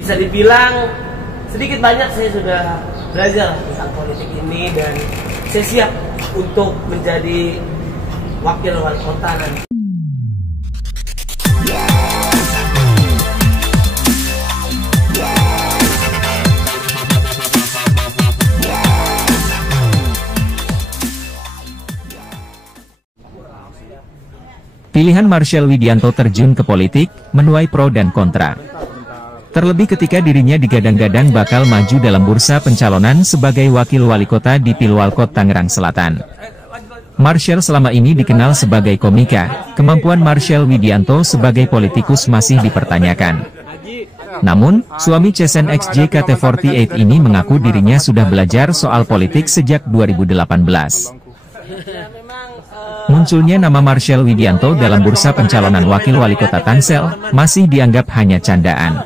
Bisa dibilang sedikit banyak saya sudah belajar tentang politik ini dan saya siap untuk menjadi wakil wali kota nanti. Pilihan Marshall Widianto terjun ke politik, menuai pro dan kontra. Terlebih ketika dirinya digadang-gadang bakal maju dalam bursa pencalonan sebagai wakil wali kota di Pilwalkot Tangerang Selatan. Marshall selama ini dikenal sebagai komika, kemampuan Marshall Widianto sebagai politikus masih dipertanyakan. Namun, suami Cesen XJKT48 ini mengaku dirinya sudah belajar soal politik sejak 2018. Munculnya nama Marshall Widianto dalam bursa pencalonan wakil wali kota Tangsel masih dianggap hanya candaan.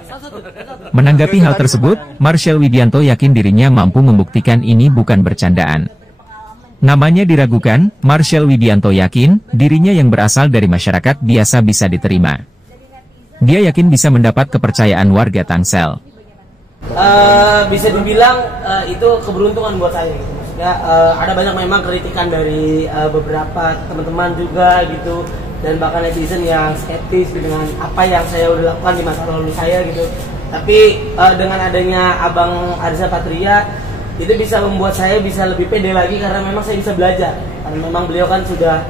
Menanggapi hal tersebut, Marshall Widianto yakin dirinya mampu membuktikan ini bukan bercandaan. Namanya diragukan, Marshall Widianto yakin dirinya yang berasal dari masyarakat biasa bisa diterima. Dia yakin bisa mendapat kepercayaan warga Tangsel. Bisa dibilang itu keberuntungan buat saya gitu. Maksudnya ada banyak memang kritikan dari beberapa teman-teman juga gitu, dan bahkan netizen yang skeptis dengan apa yang saya udah lakukan di masa lalu saya gitu. Tapi dengan adanya Abang Arza Patria itu bisa membuat saya bisa lebih pede lagi karena memang saya bisa belajar. Karena memang beliau kan sudah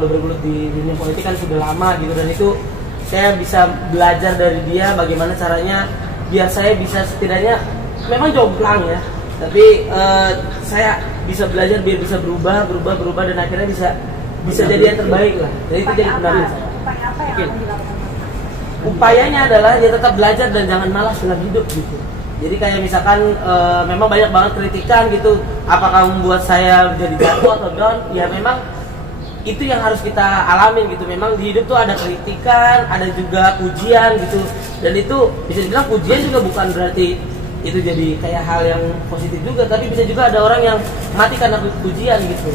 bergelut di dunia politik kan sudah lama gitu, dan itu saya bisa belajar dari dia bagaimana caranya biar saya bisa setidaknya memang jomplang ya, tapi saya bisa belajar biar bisa berubah dan akhirnya bisa jadi yang terbaik lah. Jadi itu jadi pendamping saya. Upayanya adalah ya tetap belajar dan jangan malas dalam hidup gitu. Jadi kayak misalkan memang banyak banget kritikan gitu, apakah membuat saya jadi jatuh atau down? Ya memang itu yang harus kita alamin gitu. Memang di hidup tuh ada kritikan, ada juga pujian gitu. Dan itu bisa dibilang pujian juga bukan berarti itu jadi kayak hal yang positif juga, tapi bisa juga ada orang yang mati karena pujian gitu.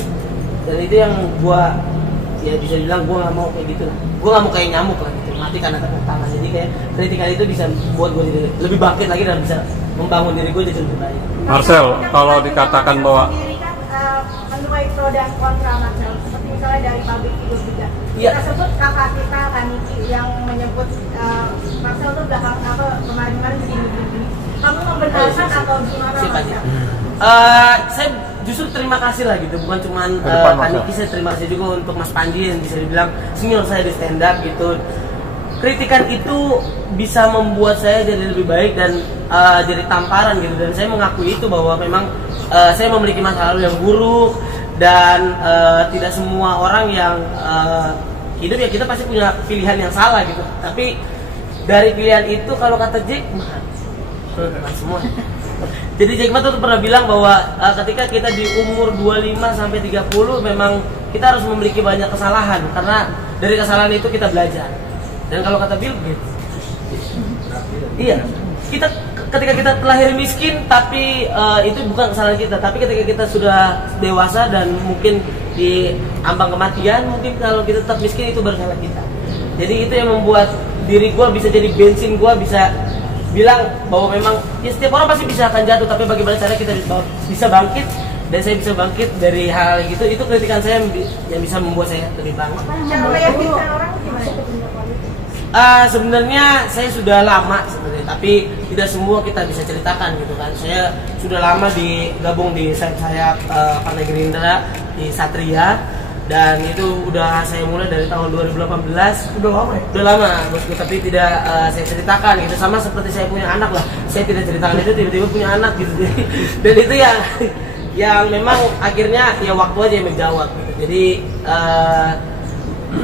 Dan itu yang gua ya bisa dibilang gua nggak mau kayak gitu lah. Gua nggak mau kayak nyamuk lah gitu, mati karena tepuk tangan. Jadi kayak kritikan itu bisa buat gua jadi lebih bangkit lagi dan bisa membangun diri gua jadi lebih baik. Marcel, kalau dikatakan bahwa menuai pro dan kontra, Marcel, seperti misalnya dari public figure juga. Ya. Kita sebut kakak kita Kaniki yang menyebut Marcel tuh belakang apa kemarin-kemarin begini. Kamu membenarkan atau gimana, Marcel? Saya justru terima kasih lah gitu, bukan cuma Kaniki, saya terima kasih juga untuk Mas Panji yang bisa dibilang senior saya di stand up gitu. Kritikan itu bisa membuat saya jadi lebih baik dan jadi tamparan gitu, dan saya mengakui itu bahwa memang saya memiliki masa lalu yang buruk dan tidak semua orang yang hidup ya kita pasti punya pilihan yang salah gitu. Tapi dari pilihan itu kalau kata Jack bukan semua. Jadi Jack Ma tuh pernah bilang bahwa ketika kita di umur 25 sampai 30 memang kita harus memiliki banyak kesalahan karena dari kesalahan itu kita belajar. Dan kalau kata Bill Gates, iya, ketika kita terlahir miskin, tapi itu bukan kesalahan kita. Tapi ketika kita sudah dewasa dan mungkin di ambang kematian, mungkin kalau kita tetap miskin itu baru salah kita. Jadi itu yang membuat diri gue bisa jadi bensin, gue bisa bilang bahwa memang ya setiap orang pasti bisa akan jatuh, tapi bagaimana cara kita bisa bangkit. Dan saya bisa bangkit dari hal gitu. Itu kritikan saya yang bisa membuat saya lebih bangkit. Cara meyakinkan orang gimana? Sebenarnya saya sudah lama sebenarnya, tapi tidak semua kita bisa ceritakan gitu kan. Saya sudah lama digabung di sayap Partai Gerindra di Satria, dan itu udah saya mulai dari tahun 2018. Udah lama ya? Udah lama bosku, tapi tidak saya ceritakan gitu. Sama seperti saya punya anak lah, saya tidak ceritakan itu, tiba-tiba punya anak gitu. Dan itu yang memang akhirnya ya waktu aja yang menjawab gitu. Jadi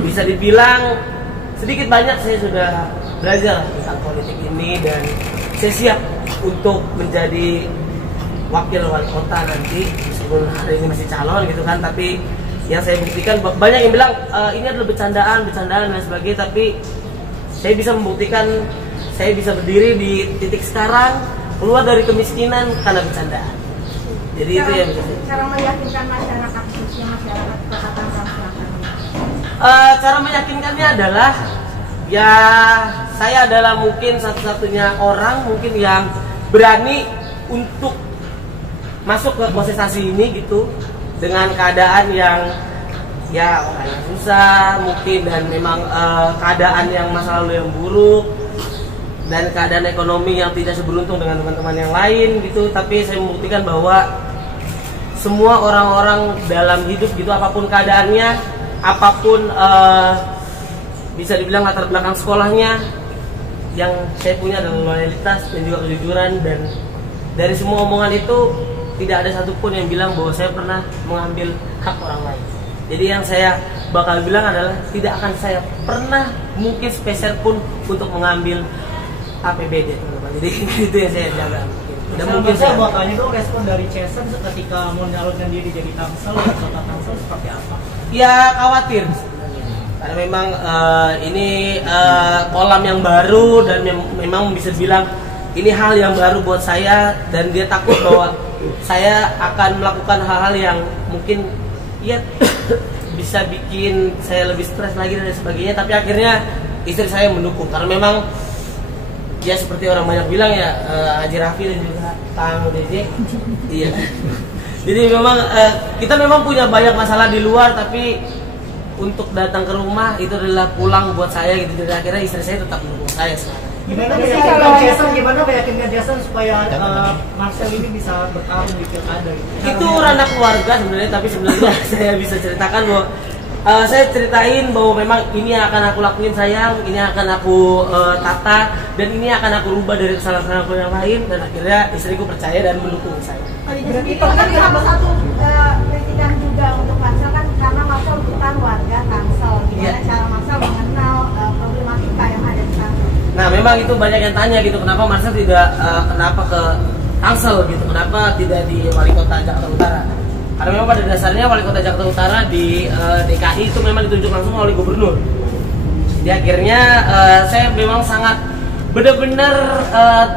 bisa dibilang sedikit banyak saya sudah belajar tentang politik ini dan saya siap untuk menjadi wakil wali kota nanti, meskipun hari ini masih calon gitu kan. Tapi yang saya buktikan, banyak yang bilang ini adalah bercandaan dan sebagainya, tapi saya bisa membuktikan saya bisa berdiri di titik sekarang, keluar dari kemiskinan karena bercandaan. Jadi itu yang bisa. Cara meyakinkan masyarakat, khususnya masyarakat Kota Tangerang Selatan. Cara meyakinkannya adalah ya saya adalah mungkin satu-satunya orang mungkin yang berani untuk masuk ke kontestasi ini gitu, dengan keadaan yang ya orang yang susah mungkin, dan memang keadaan yang masa lalu yang buruk, dan keadaan ekonomi yang tidak seberuntung dengan teman-teman yang lain gitu. Tapi saya membuktikan bahwa semua orang-orang dalam hidup gitu, apapun keadaannya, apapun bisa dibilang latar belakang sekolahnya, yang saya punya adalah loyalitas dan juga kejujuran. Dan dari semua omongan itu tidak ada satupun yang bilang bahwa saya pernah mengambil hak orang lain. Jadi yang saya bakal bilang adalah tidak akan saya pernah mungkin sepeser pun untuk mengambil APBD, teman-teman. Jadi itu yang saya jaga. Dan mungkin saya mau tanya dong, respon dari Jason ketika mau menyalurkan diri jadi Tangsel, kota Tangsel seperti apa? Ya khawatir sebenarnya, karena memang ini kolam yang baru, dan memang bisa bilang ini hal yang baru buat saya, dan dia takut bahwa saya akan melakukan hal-hal yang mungkin ya bisa bikin saya lebih stres lagi dan sebagainya. Tapi akhirnya istri saya mendukung, karena memang ya seperti orang banyak bilang ya, Haji Raffi dan juga Kang Dede. Iya. Jadi memang kita memang punya banyak masalah di luar, tapi untuk datang ke rumah itu adalah pulang buat saya gitu. Jadi akhirnya istri saya tetap mendukung saya sekarang. Gimana meyakinkan Jason supaya Marcel ini bisa bertarung di pilkada? Itu ranah keluarga sebenarnya, tapi sebenarnya saya bisa ceritakan bahwa saya ceritain bahwa memang ini yang akan aku lakuin sayang, ini yang akan aku tata, dan ini akan aku rubah dari kesalahan aku yang lain. Dan akhirnya istriku percaya dan mendukung saya. Berarti kan salah satu kritikan juga untuk Marcel kan, karena Marcel bukan warga Tangsel. Gimana cara Marcel mengenal problematika yang ada di Tangsel? Nah memang itu banyak yang tanya gitu, kenapa Marcel tidak kenapa ke Tangsel gitu, kenapa tidak di wali kota Jakarta Utara? Karena memang pada dasarnya wali kota Jakarta Utara di DKI itu memang ditunjuk langsung oleh gubernur. Jadi akhirnya saya memang sangat benar-benar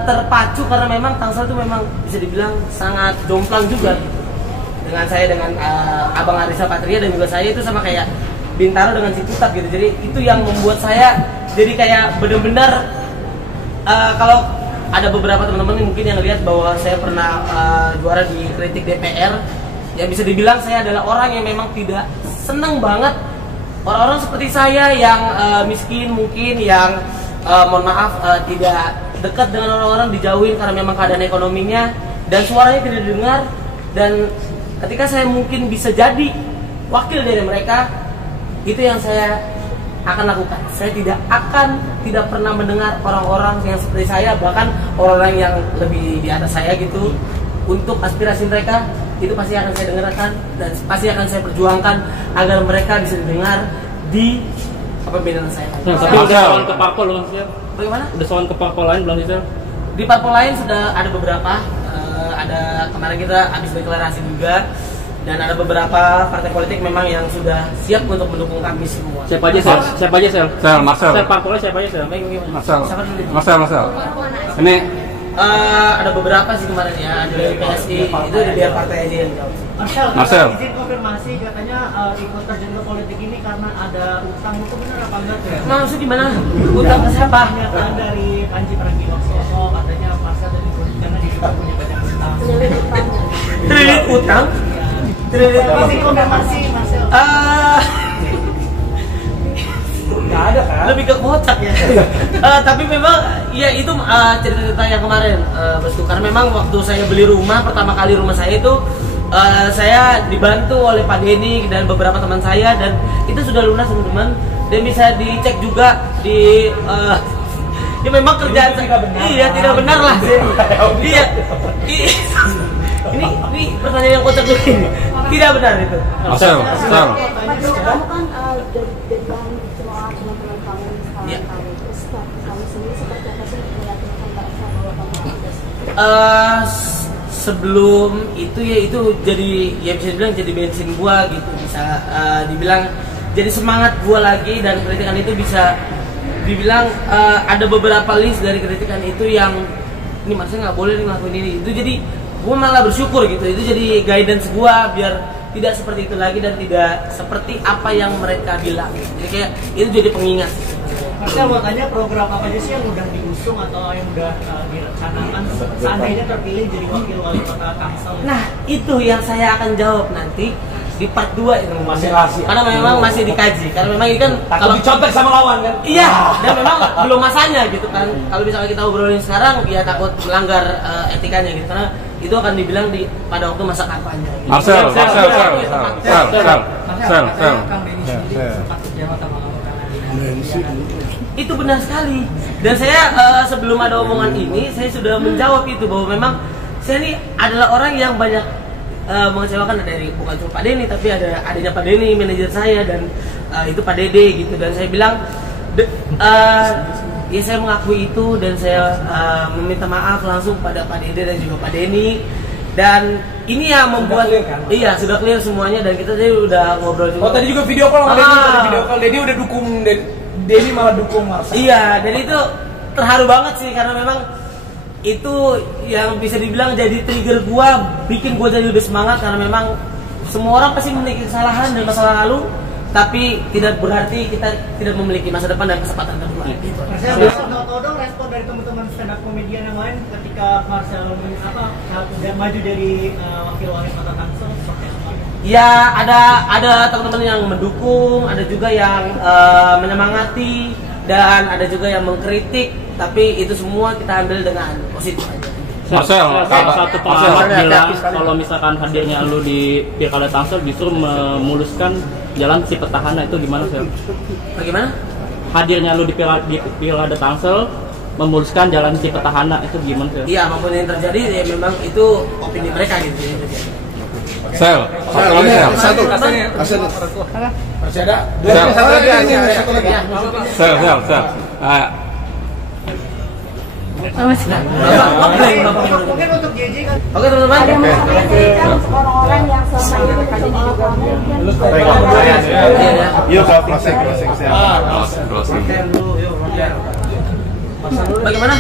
terpacu, karena memang Tangsel itu memang bisa dibilang sangat jomplang juga gitu. Dengan saya, dengan Abang Arisa Patria, dan juga saya itu sama kayak Bintaro dengan Ciputat gitu. Jadi itu yang membuat saya jadi kayak benar-benar kalau ada beberapa teman-teman mungkin yang lihat bahwa saya pernah juara di kritik DPR, ya bisa dibilang saya adalah orang yang memang tidak senang banget orang-orang seperti saya yang miskin mungkin, yang mohon maaf tidak dekat dengan orang-orang, dijauhin karena memang keadaan ekonominya dan suaranya tidak didengar. Dan ketika saya mungkin bisa jadi wakil dari mereka, itu yang saya akan lakukan. Saya tidak pernah mendengar orang-orang yang seperti saya, bahkan orang-orang yang lebih di atas saya gitu, untuk aspirasi mereka itu pasti akan saya dengarkan dan pasti akan saya perjuangkan agar mereka bisa didengar di kepemimpinan saya. Tapi udah soal ke parpol belum sih? Bagaimana? Udah soal ke parpol lain belum sih? Di parpol lain sudah ada beberapa. Ada kemarin kita habis deklarasi juga, dan ada beberapa partai politik memang yang sudah siap untuk mendukung kami semua. Siapa aja sel? Siapa aja sel? Sel, Marcel. Sel parpolnya siapa aja sel? Marcel. Siapa dulu? Marcel. Ini Ada beberapa sih kemarin ya, ada dari PSI, itu biar partai aja yang jawab. Marcel, izin konfirmasi, katanya ikut terjun ke politik ini karena ada utang, itu benar apa enggak tuh? Maksud gimana? Utang ke siapa? Pernyataan dari Panji Pragiwaksono, katanya Marcel dari politik karena dia juga punya banyak utang. Triliun utang? Triliun utang? Masih konfirmasi Marcel? Nggak ada kan? Lebih ke kocak ya. Tapi memang ya itu cerita-cerita yang kemarin betul, karena memang waktu saya beli rumah pertama kali, rumah saya itu saya dibantu oleh Pak Denny dan beberapa teman saya, dan itu sudah lunas teman-teman, dan bisa dicek juga di ya memang kerjaan iya tidak benar lah. Iya. Ini pertanyaan yang kocak dulu ini. Tidak benar itu. Marcel. Kamu kan dari bahan semua teman-teman kamu sekarang kamu, terus kamu sendiri seperti apa sih melihatnya bahwa kamu sebelum itu ya itu jadi ya bisa dibilang jadi bensin gua gitu, bisa dibilang jadi semangat gua lagi. Dan kritikan itu bisa dibilang ada beberapa list dari kritikan itu yang ini maksudnya nggak boleh ngelakuin ini, itu jadi gua malah bersyukur gitu. Itu jadi guidance gua biar tidak seperti itu lagi dan tidak seperti apa yang mereka bilang. Jadi kayak itu jadi pengingat sih. Saya mau tanya program apa aja sih yang udah diusung atau yang udah direncanakan seandainya terpilih jadi wakil wali kota Tangsel? Nah, itu yang saya akan jawab nanti di part 2 itu Masih rahasia. karena memang masih dikaji, karena memang ini kan Kalau dicontek sama lawan kan? iya, dan memang belum masanya gitu kan. Kalau misalnya kita obrolin sekarang, ya takut melanggar etikanya gitu, karena itu akan dibilang pada waktu masa kampanye. Gitu. Marcel. Itu benar sekali. Dan saya sebelum ada omongan ini, saya sudah menjawab itu bahwa memang saya ini adalah orang yang banyak mengecewakan dari bukan cuma Pak Denny, tapi ada adanya Pak Denny, manajer saya, dan itu Pak Dede gitu. Dan saya bilang ya saya mengakui itu, dan saya meminta maaf langsung pada Pak Dede dan juga Pak Denny. Dan ini yang membuat iya sudah clear semuanya, dan kita tadi udah ngobrol juga. Oh tadi juga video call sama Denny, tadi video call Denny udah dukung, Denny malah dukung Marcel. Iya, dan itu terharu banget sih, karena memang itu yang bisa dibilang jadi trigger gua, bikin gua jadi lebih semangat, karena memang semua orang pasti memiliki kesalahan dan masa lalu, tapi tidak berarti kita tidak memiliki masa depan dan kesempatan kedua. Gitu. Marcel, bisa tahu dong respon dari teman-teman stand up komedian yang lain ketika Marcel maju dari wakil wali kota Tangsel seperti apa? Ya ada teman-teman yang mendukung, ada juga yang menyemangati, dan ada juga yang mengkritik, tapi itu semua kita ambil dengan positif aja. Marcel, Salah satu pengamat bilang kalau misalkan hadirnya lu di Pilkada Tangsel justru memuluskan jalan si petahana, itu gimana sih? Bagaimana? Hadirnya lu di Pilkada Tangsel memuluskan jalan si petahana, itu gimana sih? Iya, apapun yang terjadi ya memang itu opini mereka gitu. Sel. Satu. Masih ada? Satu lagi. Sel. Mungkin untuk JJ kan. Oke teman-teman. Ada yang mau sampaikan orang-orang yang selama ini mencoba kamu Yuk, closing. Bagaimana?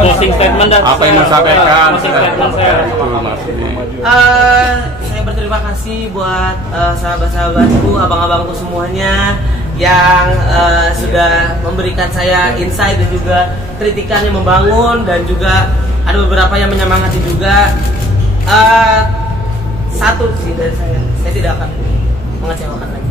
Closing statement dan Apa yang mau disampaikan? Closing statement saya. Saya berterima kasih buat sahabat-sahabatku, abang-abangku semuanya yang sudah memberikan saya insight dan juga kritikan yang membangun, dan juga ada beberapa yang menyemangati juga. Satu sih dari saya tidak akan mengecewakan lagi.